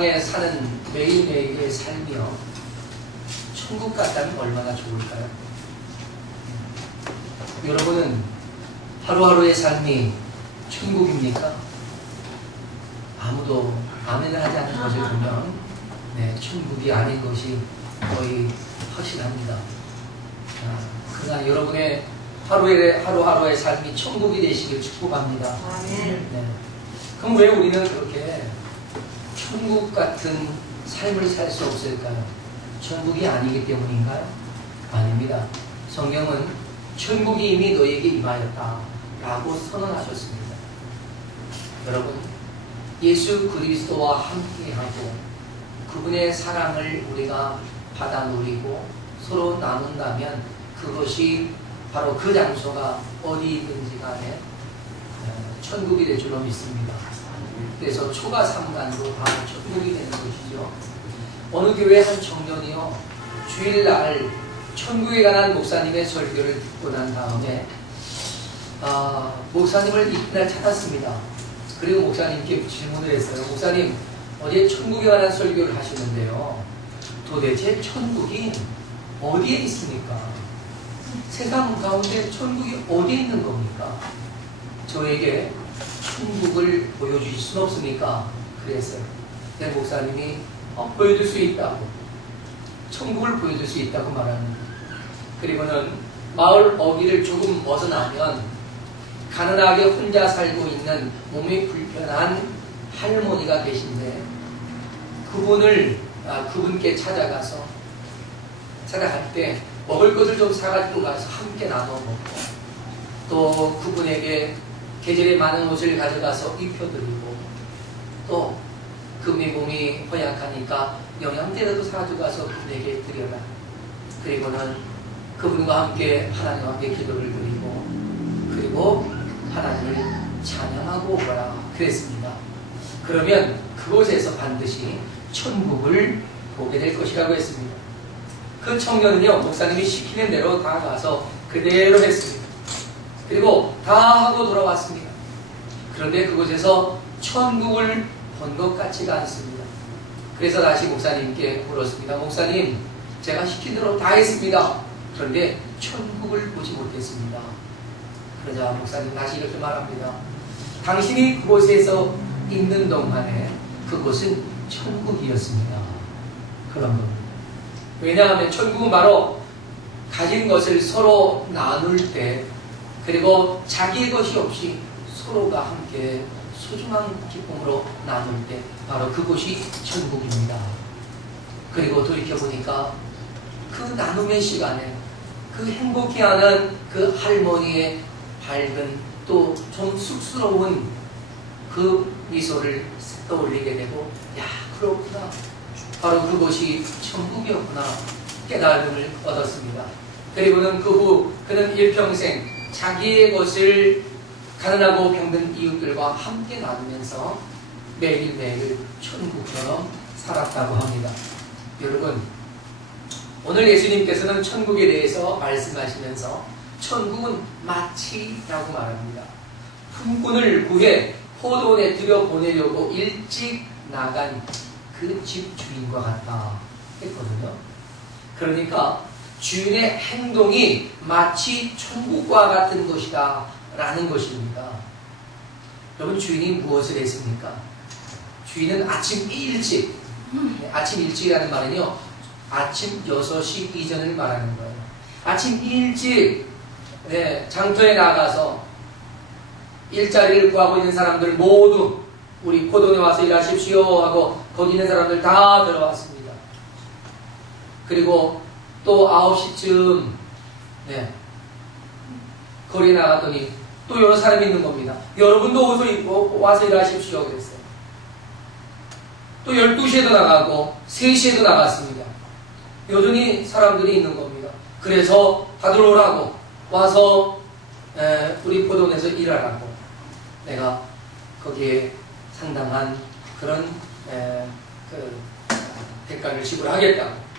세상에 사는 매일매일의 삶이요, 천국 같다면 얼마나 좋을까요? 여러분은 하루하루의 삶이 천국입니까? 아무도 아멘을 하지 않는 것을 보면 천국이 아닌 것이 거의 확실합니다. 그러나 여러분의 하루하루의 삶이 천국이 되시길 축복합니다. 그럼 왜 우리는 그렇게 천국 같은 삶을 살 수 없을까요? 천국이 아니기 때문인가요? 아닙니다. 성경은 천국이 이미 너에게 임하였다 라고 선언하셨습니다. 여러분, 예수 그리스도와 함께하고 그분의 사랑을 우리가 받아 누리고 서로 나눈다면 그것이 바로 그 장소가 어디 있든지 간에 천국이 될 줄로 믿습니다. 그래서 초가 삼간으로 바로 천국이 되는 것이죠. 어느 교회 한 청년이요, 주일날 천국에 관한 목사님의 설교를 듣고 난 다음에 목사님을 이튿날 찾았습니다. 그리고 목사님께 질문을 했어요. 목사님, 어제 천국에 관한 설교를 하시는데요, 도대체 천국이 어디에 있습니까? 세상 가운데 천국이 어디에 있는 겁니까? 저에게 천국을 보여주실 수는 없습니까? 그랬어요. 내 목사님이 보여줄 수 있다고, 천국을 보여줄 수 있다고 말합니다. 그리고는 마을 어귀를 조금 벗어나면 가난하게 혼자 살고 있는 몸이 불편한 할머니가 계신데 그분께 찾아갈 때 먹을 것을 좀 사가지고 가서 함께 나눠 먹고, 또 그분에게 계절에 많은 옷을 가져가서 입혀드리고, 또 그분의 몸이 허약하니까 영양제라도 사가지고 가서 그분에게 드려라. 그리고는 그분과 함께 하나님과 함께 기도를 드리고, 그리고 하나님을 찬양하고 오거라 그랬습니다. 그러면 그곳에서 반드시 천국을 보게 될 것이라고 했습니다. 그 청년은요, 목사님이 시키는 대로 다 가서 그대로 했습니다. 그리고 다 하고 돌아왔습니다. 그런데 그곳에서 천국을 본 것 같지가 않습니다. 그래서 다시 목사님께 물었습니다. 목사님, 제가 시킨 대로 다 했습니다. 그런데 천국을 보지 못했습니다. 그러자 목사님 다시 이렇게 말합니다. 당신이 그곳에서 있는 동안에 그곳은 천국이었습니다. 그런 겁니다. 왜냐하면 천국은 바로 가진 것을 서로 나눌 때, 그리고 자기의 것이 없이 서로가 함께 소중한 기쁨으로 나눌 때, 바로 그곳이 천국입니다. 그리고 돌이켜보니까 그 나눔의 시간에 그 행복해하는 그 할머니의 밝은, 또 좀 쑥스러운 그 미소를 떠올리게 되고, 야, 그렇구나, 바로 그곳이 천국이었구나 깨달음을 얻었습니다. 그리고는 그 후 그는 일평생 자기의 것을 가난하고 병든 이웃들과 함께 나누면서 매일매일 천국처럼 살았다고 합니다. 여러분, 오늘 예수님께서는 천국에 대해서 말씀하시면서 천국은 마치라고 말합니다. 품꾼을 구해 포도원에 들여보내려고 일찍 나간 그 집 주인과 같다 했거든요. 그러니까 주인의 행동이 마치 천국과 같은 것이다 라는 것입니다. 여러분, 주인이 무엇을 했습니까? 주인은 아침 일찍, 아침 일찍이라는 말은요, 아침 6시 이전을 말하는 거예요. 아침 일찍 장터에 나가서 일자리를 구하고 있는 사람들 모두 우리 포도원에 와서 일하십시오 하고 거기 있는 사람들 다 들어왔습니다. 그리고 또 9시쯤 거리에 나갔더니 또 여러 사람이 있는 겁니다. 여러분도 어서 와서 일하십시오 그랬어요. 또 12시에도 나가고 3시에도 나갔습니다. 여전히 사람들이 있는 겁니다. 그래서 다들 오라고, 와서 우리 포도원에서 일하라고, 내가 거기에 상당한 그런 대가를 지불하겠다고.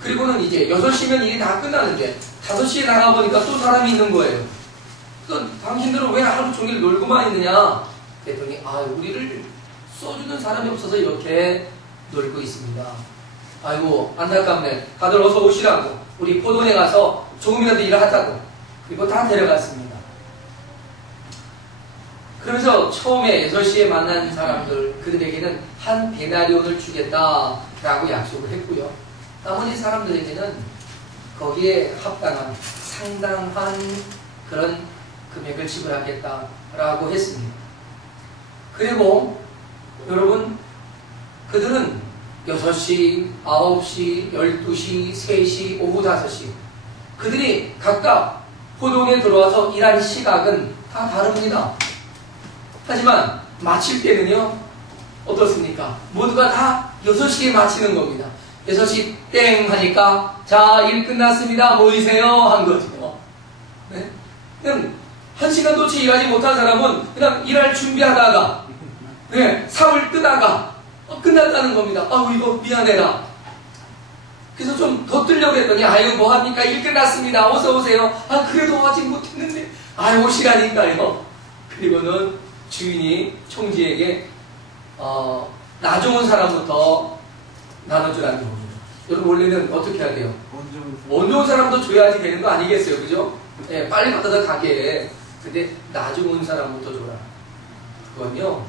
그리고는 이제 6시면 일이 다 끝나는데 5시에 나가보니까 또 사람이 있는 거예요. 또 당신들은 왜 하루 종일 놀고만 있느냐 그랬더니, 우리를 써주는 사람이 없어서 이렇게 놀고 있습니다. 아이고 안타깝네. 다들 어서 오시라고 우리 포도원에 가서 조금이라도 일을 하자고 그리고 다 데려갔습니다. 그러면서 처음에 6시에 만난 사람들 그들에게는 한 데나리온을 주겠다라고 약속을 했고요. 나머지 사람들에게는 거기에 합당한 상당한 그런 금액을 지불하겠다라고 했습니다. 그리고 여러분 그들은 6시, 9시, 12시, 3시, 오후 5시 그들이 각각 포도원에 들어와서 일한 시각은 다 다릅니다. 하지만 마칠 때는요 어떻습니까? 모두가 다 6시에 마치는 겁니다. 6시 땡 하니까 자 일 끝났습니다 모이세요 한 거죠. 네? 그냥 1시간도 채 일하지 못한 사람은 그냥 일할 준비하다가 네, 삽을 뜨다가 끝났다는 겁니다. 아우 이거 미안해라. 그래서 좀 더 뜨려고 했더니 아유 뭐합니까 일 끝났습니다 어서 오세요. 아 그래도 아직 못했는데 아유 오시라니까요. 그리고는 주인이 총지에게 나 좋은 사람부터 나눠주라는 겁니다. 여러분 원래는 어떻게 해야 돼요? 원 좋은 사람도 줘야지 되는 거 아니겠어요? 그죠? 예, 빨리 받아서 가게. 근데 나 좋은 사람부터 줘라. 그건요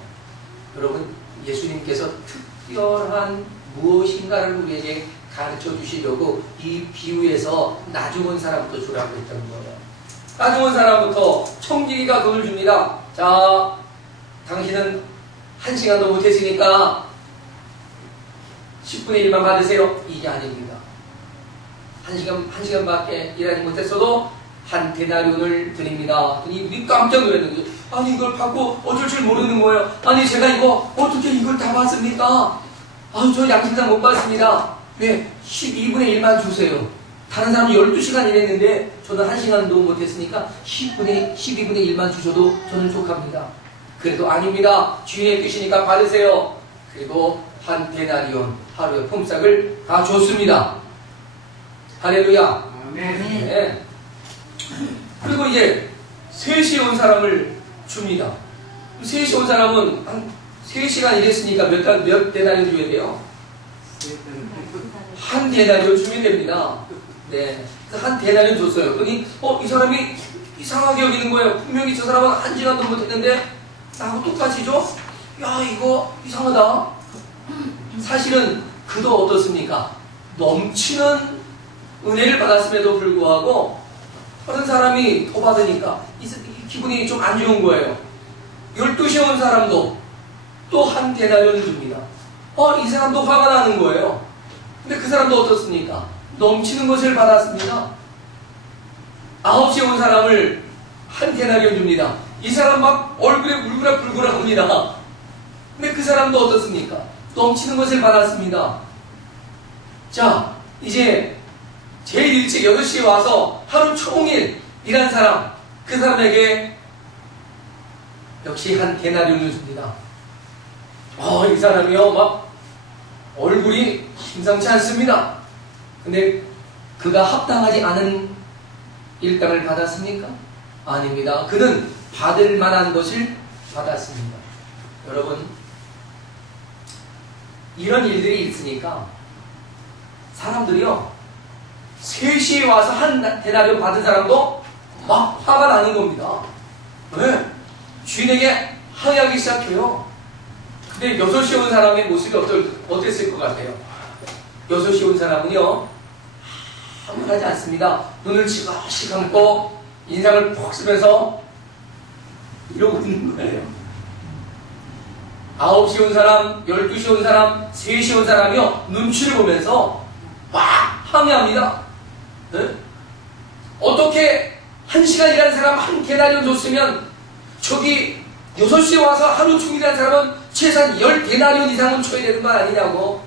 여러분 예수님께서 특별한 무엇인가를 우리에게 가르쳐 주시려고 이 비유에서 나 좋은 사람부터 주라고 했다는 거예요. 나 좋은 사람부터 총지기가 돈을 줍니다. 자 당신은 1시간도 못했으니까 10분의 1만 받으세요. 이게 아닙니다. 1시간밖에 일하지 못했어도 한 데나리온을 드립니다. 우리 깜짝 놀랐는데 아니 이걸 받고 어쩔 줄 모르는 거예요. 아니 제가 이거 어떻게 이걸 다 받습니까? 아유 저 양식상 못 받습니다. 네 12분의 1만 주세요. 다른 사람은 12시간 일했는데 저는 1시간도 못했으니까 12분의 1만 주셔도 저는 족합니다. 그래도 아닙니다. 주인의 뜻이니까 받으세요. 그리고 한 데나리온 하루의 품삯을 다 줬습니다. 할렐루야. 네. 그리고 이제 3시에 온 사람을 줍니다. 3시에 온 사람은 한 3시간 일했으니까 몇 데나리온 줘야 돼요? 한 데나리온 주면 됩니다. 네. 한 데나리온 줬어요. 그러니 이 사람이 이상하게 여기는 거예요. 분명히 저 사람은 1시간도 못했는데 나하고 똑같이 줘? 야 이거 이상하다. 사실은 그도 어떻습니까? 넘치는 은혜를 받았음에도 불구하고 다른 사람이 더 받으니까 기분이 좀 안 좋은 거예요. 12시에 온 사람도 또 한 데나리온을 줍니다. 이 사람도 화가 나는 거예요. 근데 그 사람도 어떻습니까? 넘치는 것을 받았습니다. 9시에 온 사람을 한 데나리온 줍니다. 이 사람 막 얼굴에 울그락불그락합니다. 근데 그 사람도 어떻습니까? 넘치는 것을 받았습니다. 자, 이제 제일 일찍 8시에 와서 하루 종일 일한 사람, 그 사람에게 역시 한 데나리온을 줍니다. 이 사람이요, 막 얼굴이 심상치 않습니다. 근데 그가 합당하지 않은 일감을 받았습니까? 아닙니다. 그는 받을 만한 것을 받았습니다. 여러분, 이런 일들이 있으니까 사람들이요 3시에 와서 한 데나리온 받은 사람도 막 화가 나는 겁니다. 왜? 주인에게 항의하기 시작해요. 근데 6시에 온 사람의 모습이 어땠을 것 같아요? 6시에 온 사람은요 아무 하지 않습니다. 눈을 지그시 감고 인상을 푹 쓰면서 이러고 있는 거예요. 9시에 온 사람, 12시에 온 사람, 3시에 온 사람이요 눈치를 보면서 막 항의합니다. 네? 어떻게 1시간 일한 사람 한 데나리온 줬으면 저기 6시에 와서 하루 종일 일한 사람은 최소한 10데나리온 이상은 줘야 되는 거 아니냐고.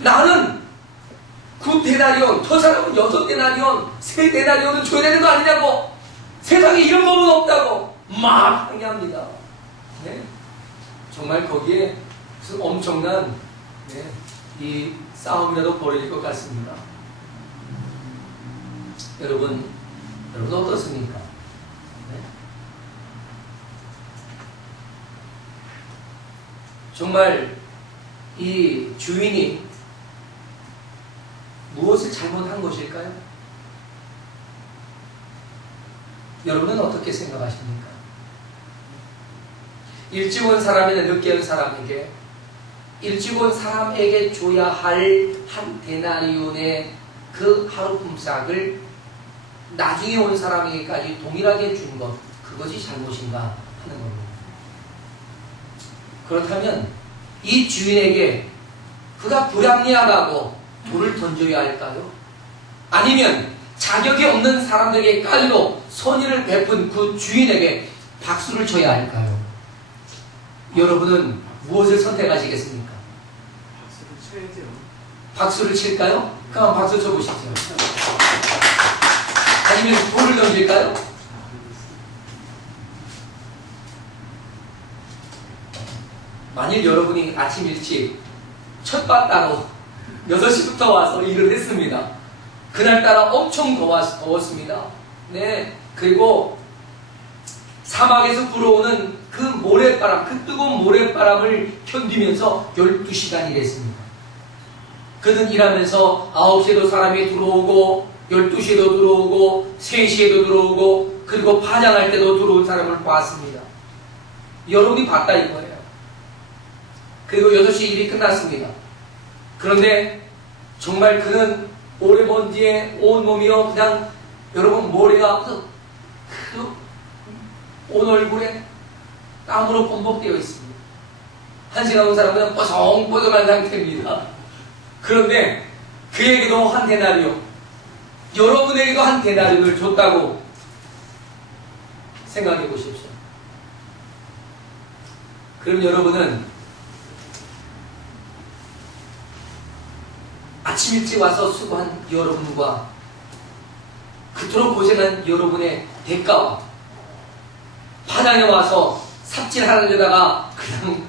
나는 9데나리온, 저 사람은 6데나리온, 3데나리온은 줘야 되는 거 아니냐고. 세상에 이런 법은 없다고 막 항의합니다. 네? 정말 거기에 무슨 엄청난 이 싸움이라도 벌어질 것 같습니다. 여러분 어떻습니까? 네? 정말 이 주인이 무엇을 잘못한 것일까요? 여러분은 어떻게 생각하십니까? 일찍 온 사람이나 늦게 온 사람에게, 일찍 온 사람에게 줘야 할 한 데나리온의 그 하루 품삯을 나중에 온 사람에게까지 동일하게 준 것, 그것이 잘못인가 하는 겁니다. 그렇다면 이 주인에게 그가 불합리하다고 돌을 던져야 할까요? 아니면 자격이 없는 사람들에게 깔로 선의를 베푼 그 주인에게 박수를 쳐야 할까요? 여러분은 무엇을 선택하시겠습니까? 박수를 쳐야죠. 박수를 칠까요? 그럼 박수 쳐보시죠. 아니면 돌을 던질까요? 만일 여러분이 아침 일찍 첫바 따로 6시부터 와서 일을 했습니다. 그날따라 엄청 더웠습니다. 네. 그리고 사막에서 불어오는 그 모래바람, 그 뜨거운 모래바람을 견디면서 12시간 일했습니다. 그는 일하면서 9시에도 사람이 들어오고 12시에도 들어오고 3시에도 들어오고 그리고 파장할 때도 들어온 사람을 봤습니다. 여러분이 봤다 이거예요. 그리고 6시 일이 끝났습니다. 그런데 정말 그는 모래먼지에 온몸이요 그냥 여러분 모래가 온 얼굴에 땀으로 범벅되어 있습니다. 1시간 온 사람은 뽀송뽀송한 상태입니다. 그런데 그에게도 한 데나리오, 여러분에게도 한 데나리오를 줬다고 생각해 보십시오. 그럼 여러분은 아침 일찍 와서 수고한 여러분과 그토록 고생한 여러분의 대가와 파장에 와서 삽질하려다가 그냥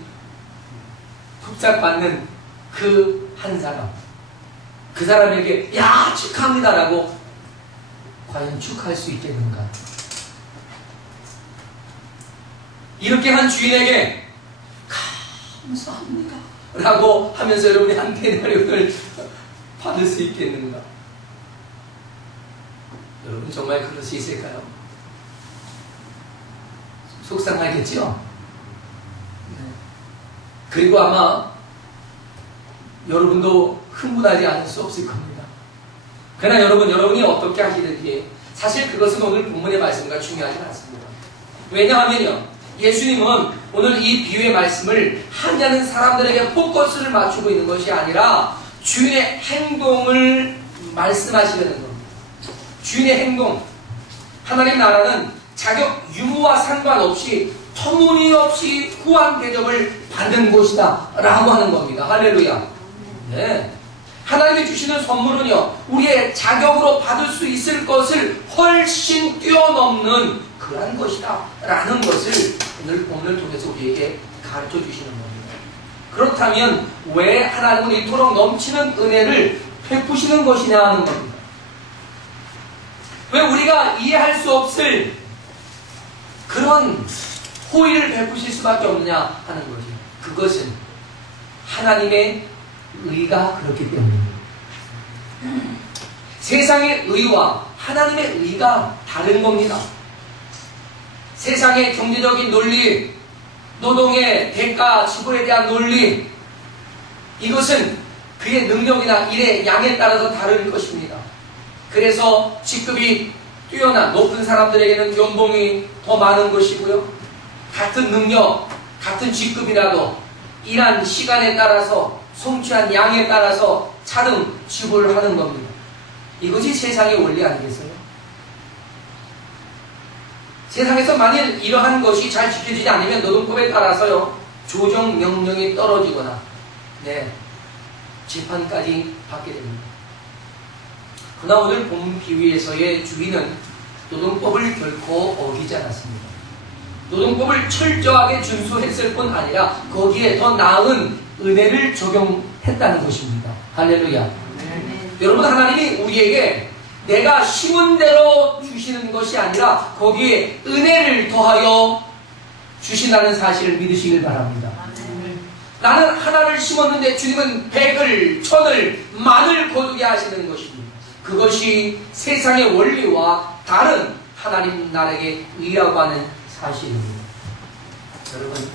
푹짝받는 그 한 사람, 그 사람에게 야 축하합니다라고 과연 축하할 수 있겠는가? 이렇게 한 주인에게 감사합니다 라고 하면서 여러분이 한 데나리온을 받을 수 있겠는가? 여러분 정말 그럴 수 있을까요? 속상하겠죠? 그리고 아마 여러분도 흥분하지 않을 수 없을 겁니다. 그러나 여러분이 어떻게 하시든지 사실 그것은 오늘 본문의 말씀과 중요하지 않습니다. 왜냐하면요, 예수님은 오늘 이 비유의 말씀을 하냐는 사람들에게 포커스를 맞추고 있는 것이 아니라 주인의 행동을 말씀하시려는 겁니다. 주인의 행동. 하나님 나라는 자격 유무와 상관없이 터무니없이 후한 대접을 받는 곳이다 라고 하는 겁니다. 할렐루야. 네. 하나님이 주시는 선물은요, 우리의 자격으로 받을 수 있을 것을 훨씬 뛰어넘는 그런 것이다 라는 것을 오늘 통해서 우리에게 가르쳐 주시는 겁니다. 그렇다면 왜 하나님은 이토록 넘치는 은혜를 베푸시는 것이냐 하는 겁니다. 왜 우리가 이해할 수 없을 그런 호의를 베푸실 수밖에 없느냐 하는 거죠. 그것은 하나님의 의가 그렇기 때문입니다. 세상의 의와 하나님의 의가 다른 겁니다. 세상의 경제적인 논리, 노동의 대가 지불에 대한 논리, 이것은 그의 능력이나 일의 양에 따라서 다를 것입니다. 그래서 직급이 뛰어난 높은 사람들에게는 연봉이 더 많은 것이고요, 같은 능력, 같은 직급이라도 일한 시간에 따라서 성취한 양에 따라서 차등 지불하는 겁니다. 이것이 세상의 원리 아니겠어요? 세상에서 만일 이러한 것이 잘 지켜지지 않으면 노동법에 따라서요, 조정 명령이 떨어지거나 재판까지 받게 됩니다. 그러나 오늘 본 비유에서의 주인은 노동법을 결코 어기지 않았습니다. 노동법을 철저하게 준수했을 뿐 아니라 거기에 더 나은 은혜를 적용했다는 것입니다. 할렐루야. 여러분, 하나님이 우리에게 내가 심은 대로 주시는 것이 아니라 거기에 은혜를 더하여 주신다는 사실을 믿으시길 바랍니다. 나는 하나를 심었는데 주님은 100을, 1000을, 만을 거두게 하시는 것입니다. 그것이 세상의 원리와 다른 하나님 나라의 의라고 하는 사실입니다. 여러분,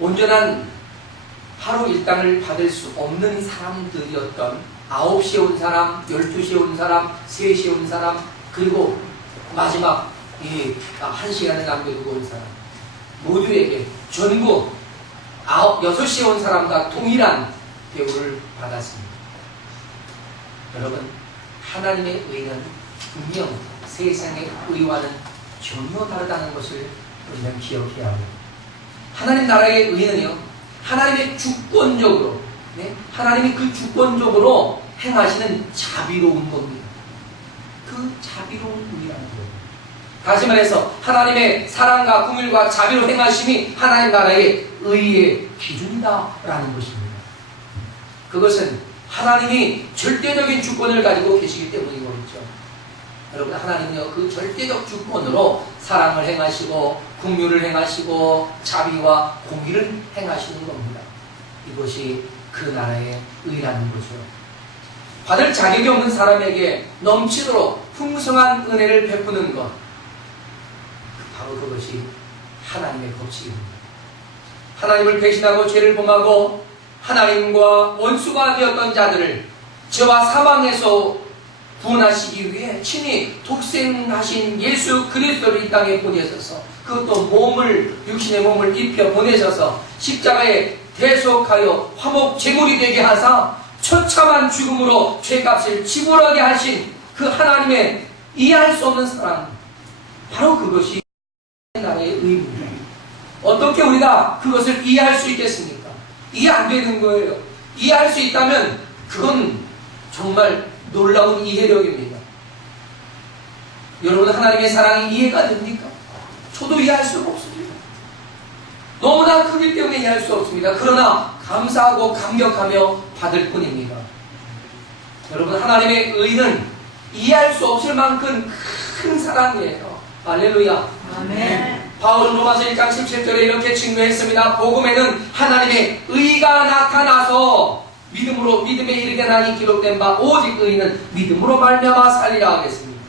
온전한 하루 일당을 받을 수 없는 사람들이었던 9시에 온 사람, 12시에 온 사람, 3시에 온 사람, 그리고 마지막 1시간을 남겨두고 온 사람 모두에게 전부 6시에 온 사람과 동일한 대우를 받았습니다. 여러분, 하나님의 의는 분명 세상의 의와는 전혀 다르다는 것을 우리는 기억해야 합니다. 하나님 나라의 의는요, 하나님의 주권적으로, 하나님이 그 주권적으로 행하시는 자비로운 겁니다. 그 자비로운 의라는 거예요. 다시 말해서 하나님의 사랑과 긍휼과 자비로 행하심이 하나님 나라의 의의 기준이다라는 것입니다. 그것은 하나님이 절대적인 주권을 가지고 계시기 때문인 거겠죠. 여러분, 하나님은요, 그 절대적 주권으로 사랑을 행하시고 긍휼을 행하시고 자비와 공의를 행하시는 겁니다. 이것이 그 나라의 의라는 거죠. 받을 자격이 없는 사람에게 넘치도록 풍성한 은혜를 베푸는 것, 바로 그것이 하나님의 법칙입니다. 하나님을 배신하고 죄를 범하고 하나님과 원수가 되었던 자들을 죄와 사망에서 구원하시기 위해 친히 독생하신 예수 그리스도를 이 땅에 보내셔서, 그것도 육신의 몸을 입혀 보내셔서 십자가에 대속하여 화목 제물이 되게 하사 처참한 죽음으로 죄값을 지불하게 하신 그 하나님의 이해할 수 없는 사랑, 바로 그것이 나라의 의입니다. 어떻게 우리가 그것을 이해할 수 있겠습니까? 이해 안 되는 거예요. 이해할 수 있다면 그건 정말 놀라운 이해력입니다. 여러분, 하나님의 사랑이 이해가 됩니까? 저도 이해할 수가 없습니다. 너무나 크기 때문에 이해할 수 없습니다. 그러나 감사하고 감격하며 받을 뿐입니다. 여러분, 하나님의 의는 이해할 수 없을 만큼 큰 사랑이에요. 할렐루야. 아멘. 바울은 로마서 1장 17절에 이렇게 증거했습니다. 복음에는 하나님의 의가 나타나서 믿음에 이르게 나니 기록된 바 오직 의인은 믿음으로 말미암아 살리라 하겠습니다.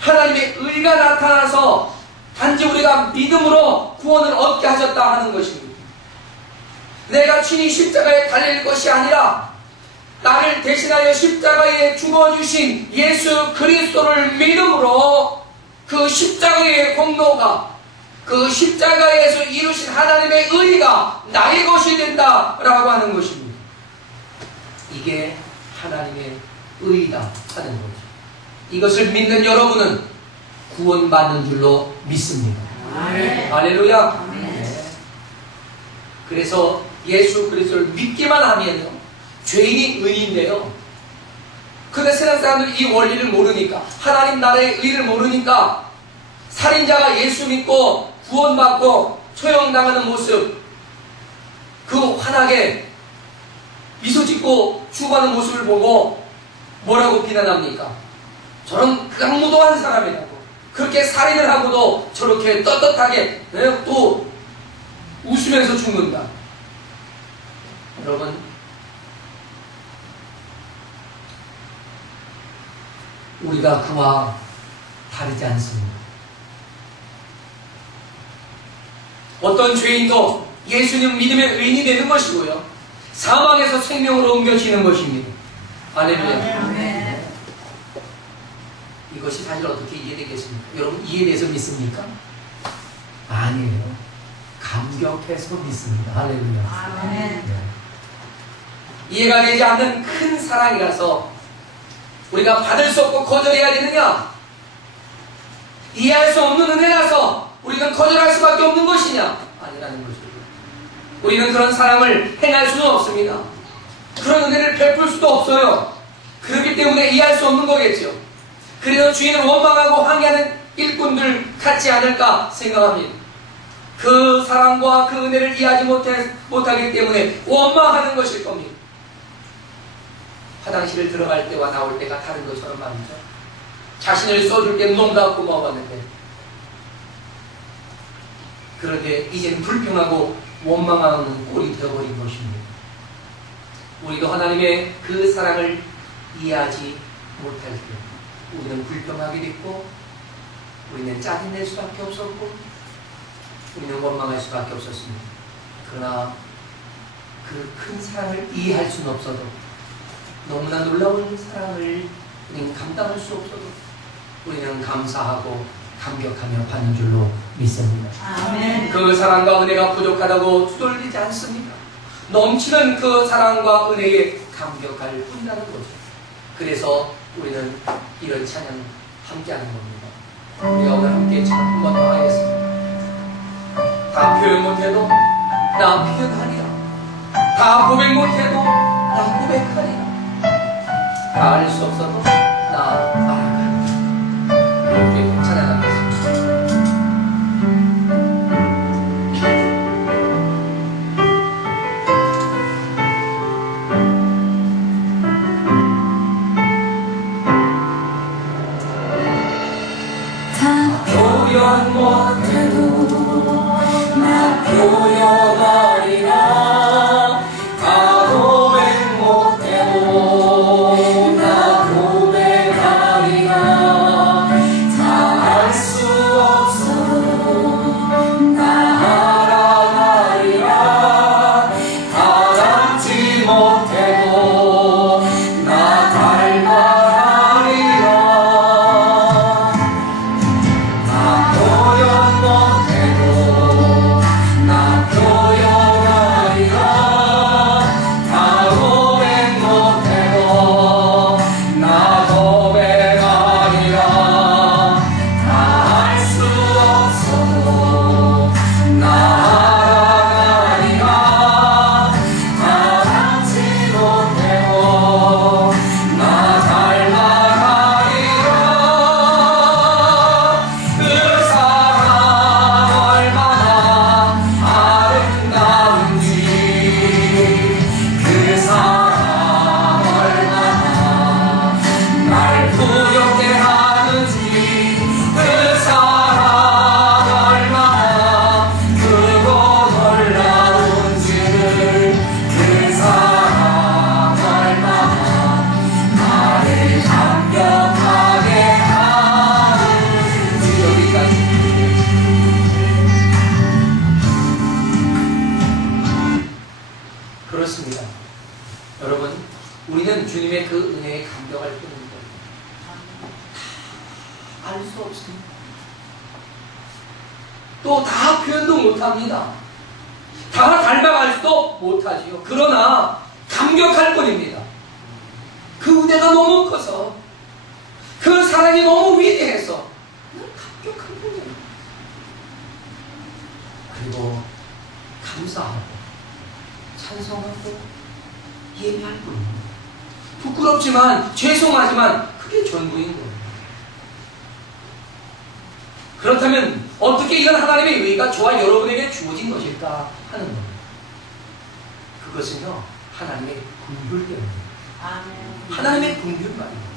하나님의 의가 나타나서 단지 우리가 믿음으로 구원을 얻게 하셨다 하는 것입니다. 내가 친히 십자가에 달릴 것이 아니라 나를 대신하여 십자가에 죽어주신 예수 그리스도를 믿음으로 그 십자가의 공로가, 그 십자가에서 이루신 하나님의 의가 나의 것이 된다라고 하는 것입니다. 이게 하나님의 의다 하는 거죠. 이것을 믿는 여러분은 구원받는 줄로 믿습니다. 아멘. 할렐루야. 아멘. 그래서 예수 그리스도를 믿기만 하면요, 죄인이 의인데요. 근데 세상 사람들이 이 원리를 모르니까, 하나님 나라의 의를 모르니까 살인자가 예수 믿고 구원받고 처형당하는 모습, 그 환하게 미소 짓고 죽어가는 모습을 보고 뭐라고 비난합니까? 저런 강무도한 사람이라고. 그렇게 살인을 하고도 저렇게 떳떳하게 또 웃으면서 죽는다. 여러분, 우리가 그와 다르지 않습니다. 어떤 죄인도 예수님 믿음의 의인이 되는 것이고요, 사망에서 생명으로 옮겨지는 것입니다. 할렐루야. 아멘. 이것이 사실 어떻게 이해되겠습니까? 여러분, 이해돼서 믿습니까? 아니에요. 감격해서 믿습니다. 할렐루야. 아멘. 이해가 되지 않는 큰 사랑이라서 우리가 받을 수 없고 거절해야 되느냐? 이해할 수 없는 은혜라서 우리가 거절할 수밖에 없는 것이냐? 아니라는 것이죠. 우리는 그런 사랑을 행할 수는 없습니다. 그런 은혜를 베풀 수도 없어요. 그렇기 때문에 이해할 수 없는 거겠죠. 그래서 주인을 원망하고 항의하는 일꾼들 같지 않을까 생각합니다. 그 사랑과 그 은혜를 이해하지 못하기 때문에 원망하는 것일 겁니다. 화장실을 들어갈 때와 나올 때가 다른 것처럼 말이죠. 자신을 써줄 때 너무나 고마웠는데 그러게 이제는 불평하고 원망하는 꼴이 되어버린 것입니다. 우리도 하나님의 그 사랑을 이해하지 못할 때 우리는 불평하게 됐고, 우리는 짜증낼 수밖에 없었고, 우리는 원망할 수밖에 없었습니다. 그러나 그 큰 사랑을 이해할 수는 없어도, 너무나 놀라운 사랑을 우리는 감당할 수 없어도 우리는 감사하고 감격하며 받는 줄로 믿습니다. 아멘. 그 사랑과 은혜가 부족하다고 투덜대지 않습니다. 넘치는 그 사랑과 은혜에 감격할 뿐이라는 거죠. 그래서 우리는 이런 찬양 함께하는 겁니다. 우리가 오늘 함께 찬양 한 번 더 하겠습니다. 다 표현 못해도 나 표현하리라. 다 고백 못해도 나 고백하리라. 다 알 수 없어도 나 알아가리라. 이렇게 찬양하겠습니다. 표현 못해도 나 표현하리라. 다 고백 못해도 나 고백하리라. 다 알 수 없어도 나 알아가리라. 다 닮지 못해도 나 닮아가리라. 그렇습니다. 여러분, 우리는 주님의 그 은혜에 감격할 뿐입니다. 알 수 없습니다. 또 다 표현도 못합니다. 다 닮아갈 수도 못하지요. 그러나 감격할 뿐입니다. 그 은혜가 너무 커서, 그 사랑이 너무 위대해서 감격할 뿐입니다. 그리고 감사하고 찬송하고 예배할 뿐입니다. 부끄럽지만, 죄송하지만 그게 전부인 거예요. 그렇다면 어떻게 이런 하나님의 의가 저와 여러분에게 주어진 것일까 하는 겁니다. 그것은요, 하나님의 긍휼 때문입니다. 하나님의 긍휼 말입니다.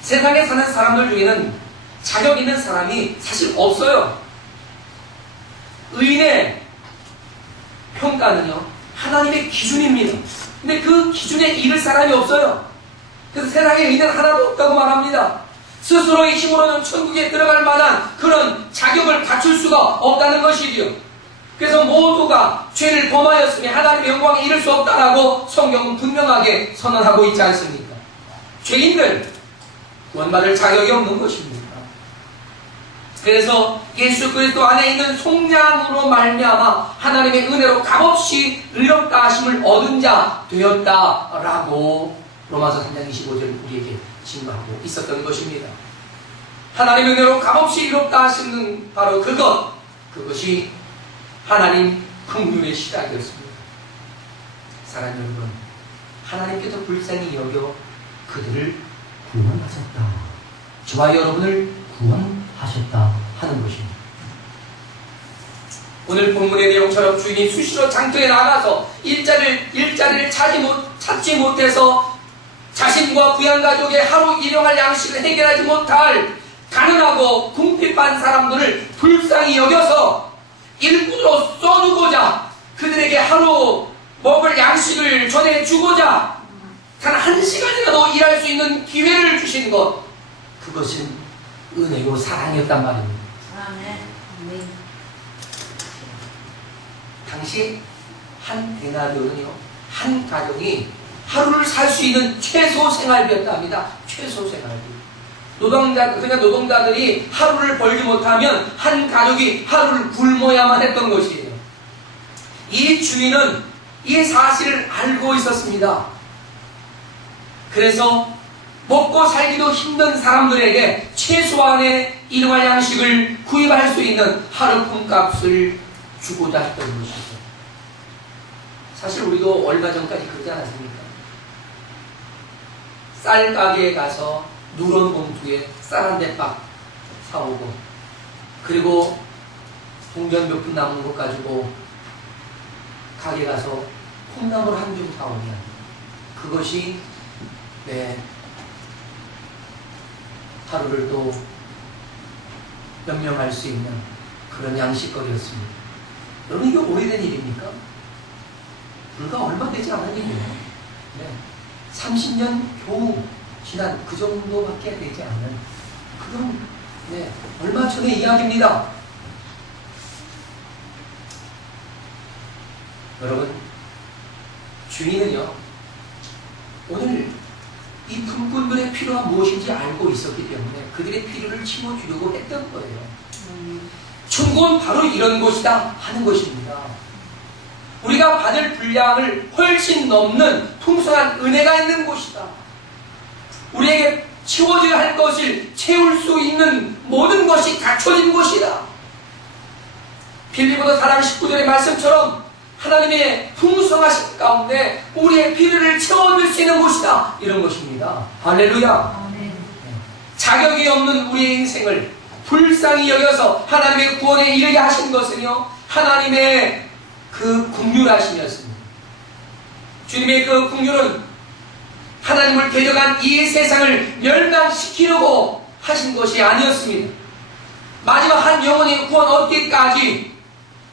세상에 사는 사람들 중에는 자격 있는 사람이 사실 없어요. 의인의 평가는요, 하나님의 기준입니다. 근데 그 기준에 이를 사람이 없어요. 그래서 세상에 의인은 하나도 없다고 말합니다. 스스로의 힘으로는 천국에 들어갈 만한 그런 자격을 갖출 수가 없다는 것이지요. 그래서 모두가 죄를 범하였으니 하나님의 영광에 이를 수 없다라고 성경은 분명하게 선언하고 있지 않습니까? 죄인들 구원받을 자격이 없는 것입니다. 그래서 예수 그리스도 안에 있는 속량으로 말미암아 하나님의 은혜로 값없이 의롭다 하심을 얻은 자 되었다라고 로마서 3장 25절 우리에게 증거하고 있었던 것입니다. 하나님의 은혜로 값없이 의롭다 하시는 바로 그것이 하나님 긍휼의 시작이었습니다. 사랑하는 여러분, 하나님께서 불쌍히 여겨 그들을 구원하셨다. 저와 여러분을 구원하셨다 하는 것입니다. 오늘 본문의 내용처럼 주인이 수시로 장터에 나가서 일자리를 찾지 못해서 자신과 부양가족의 하루 일용할 양식을 해결하지 못할 가난하고 궁핍한 사람들을 불쌍히 여겨서 일꾼으로 써주고자 그들에게 하루 먹을 양식을 전해주고자 단 한 시간이라도 일할 수 있는 기회를 주신 것, 그것은 은혜요 사랑이었단 말입니다. 당시 한 데나리온은요, 한 가정이 하루를 살 수 있는 최소 생활비였다 합니다. 최소 생활비. 그냥 노동자들이 하루를 벌지 못하면 한 가족이 하루를 굶어야만 했던 것이에요. 이 주인은 이 사실을 알고 있었습니다. 그래서 먹고 살기도 힘든 사람들에게 최소한의 일용할 양식을 구입할 수 있는 하루 품값을 주고자 했던 것이죠. 사실 우리도 얼마 전까지 그러지 않았습니까? 쌀 가게에 가서 누런 봉투에 쌀 한 대박 사오고, 그리고 동전 몇 푼 남은 것 가지고 가게 가서 콩나물 한 줌 사오면 그것이 하루를 또 연명할 수 있는 그런 양식거리였습니다. 여러분, 이게 오래된 일입니까? 불과 얼마 되지 않은 일이에요. 30년 겨우 지난 그 정도밖에 되지 않는 그런 얼마 전의 이야기입니다. 여러분, 주인은요, 오늘 이 품꾼들의 필요가 무엇인지 알고 있었기 때문에 그들의 필요를 채워주려고 했던 거예요. 천국은 바로 이런 곳이다 하는 것입니다. 우리가 받을 분량을 훨씬 넘는 풍성한 은혜가 있는 곳이다. 우리에게 채워져야 할 것을 채울 수 있는 모든 것이 갖춰진 곳이다. 빌립보서 4장 19절의 말씀처럼 하나님의 풍성하신 가운데 우리의 필요를 채워줄 수 있는 곳이다. 이런 것입니다. 할렐루야. 자격이 없는 우리의 인생을 불쌍히 여겨서 하나님의 구원에 이르게 하신 것은요, 하나님의 그 긍휼하심이었습니다. 주님의 그 긍휼은 하나님을 대적한 이 세상을 멸망시키려고 하신 것이 아니었습니다. 마지막 한 영혼의 구원 얻기까지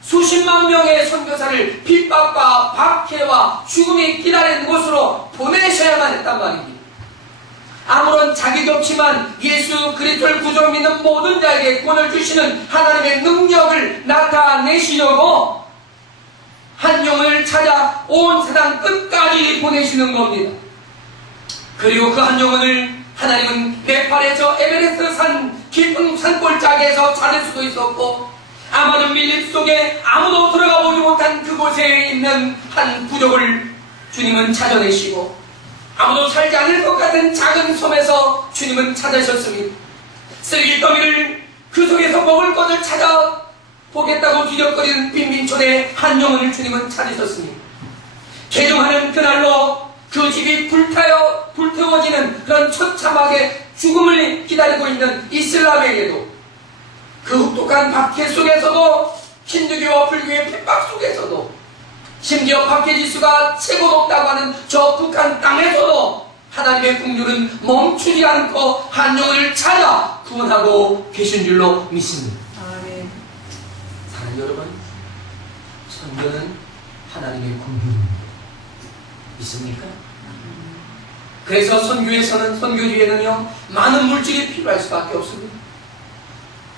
수십만 명의 선교사를 핍박과 박해와 죽음이 기다리는 곳으로 보내셔야만 했단 말입니다. 아무런 자격이 없지만 예수 그리스도를 구주로 믿는 모든 자에게 구원을 주시는 하나님의 능력을 나타내시려고 한 영혼을 찾아 온 세상 끝까지 보내시는 겁니다. 그리고 그 한 영혼을 하나님은 네팔의 저 에베레스트 산 깊은 산골짜기에서 찾을 수도 있었고, 아마존 밀림 속에 아무도 들어가 보지 못한 그곳에 있는 한 부족을 주님은 찾아내시고, 아무도 살지 않을 것 같은 작은 섬에서 주님은 찾으셨습니다. 쓰레기 더미를 그 속에서 먹을 것을 찾아보겠다고 뒤적거리는 빈민촌의 한 영혼을 주님은 찾으셨습니다. 개종하는 그날로 그 집이 불태워지는 그런 처참하게 죽음을 기다리고 있는 이슬람에게도, 그 혹독한 박해 속에서도, 힌두교와 불교의 핍박 속에서도, 심지어 박해 지수가 최고 높다고 하는 저 북한 땅에서도 하나님의 긍휼은 멈추지 않고 한 영혼을 찾아 구원하고 계신 줄로 믿습니다. 사랑하는 여러분, 선교는 하나님의 긍휼입니다. 믿습니까? 그래서 선교지에는요, 많은 물질이 필요할 수밖에 없습니다.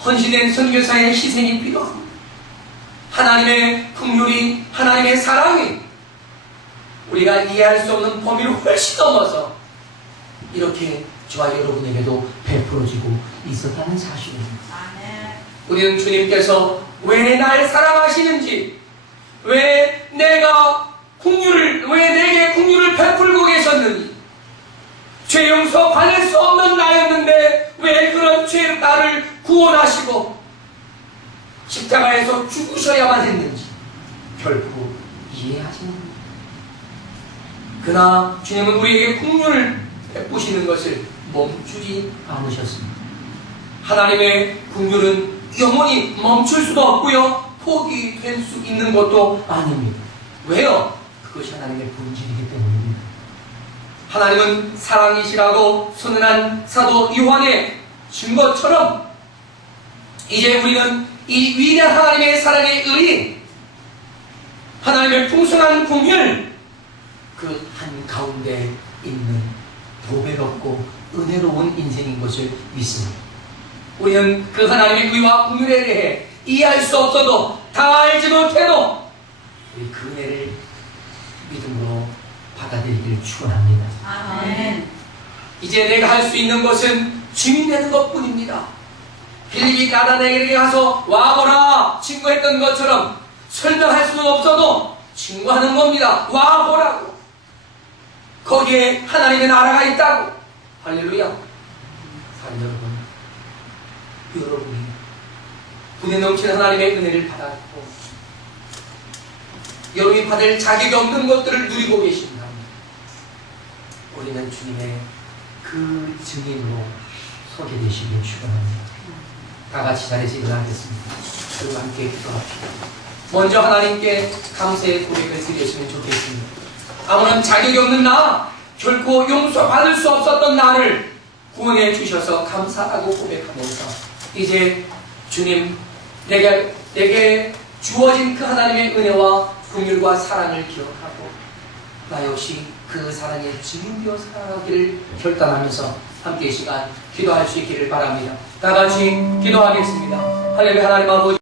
헌신된 선교사의 희생이 필요합니다. 하나님의 긍휼이, 하나님의 사랑이 우리가 이해할 수 없는 범위를 훨씬 넘어서 이렇게 저와 여러분에게도 베풀어지고 있었다는 사실입니다. 우리는 주님께서 왜 날 사랑하시는지, 왜 내게 긍휼을 베풀고 계셨는지, 죄 용서 받을 수 없는 나였는데 왜 그런 죄로 나를 구원하시고 십자가에서 죽으셔야만 했는지 결코 이해하지 못합니다. 그러나 주님은 우리에게 긍휼을 베푸시는 것을 멈추지 않으셨습니다. 하나님의 긍휼은 영원히 멈출 수도 없고요, 포기될 수 있는 것도 아닙니다. 왜요? 그것이 하나님의 본질이기 때문입니다. 하나님은 사랑이시라고 선언한 사도 요한의 증거처럼 이제 우리는 이 위대한 하나님의 사랑의 의, 하나님의 풍성한 긍휼, 그 한가운데 있는 보배롭고 은혜로운 인생인 것을 믿습니다. 우리는 그 하나님의 의와 긍휼에 대해 이해할 수 없어도, 다 알지 못해도 우리 그 은혜를 믿음으로 받아들이기를 축원합니다. 아멘. 이제 내가 할 수 있는 것은 증인되는 것뿐입니다. 빌립이 나단에게 가서 와보라 친구했던 것처럼 설명할 수는 없어도 친구하는 겁니다. 와보라고. 거기에 하나님의 나라가 있다고. 할렐루야. 사랑 여러분이 분에 넘치는 하나님의 은혜를 받았고 여러분이 받을 자격이 없는 것들을 누리고 계신다. 우리는 주님의 그 증인으로 서게 되시길 축원합니다. 다 같이 자리에서 일어나겠습니다. 그리고 함께 기도합시다. 먼저 하나님께 감사의 고백을 드렸으면 좋겠습니다. 아무런 자격이 없는 나, 결코 용서받을 수 없었던 나를 구원해 주셔서 감사하고 고백하면서 이제 주님, 내게 주어진 그 하나님의 은혜와 긍휼과 사랑을 기억하고 나 역시 그 사랑의 증인되어 살아가기를 결단하면서 함께 이 시간 기도할 수 있기를 바랍니다. 다 같이 기도하겠습니다. 하나님 아버지,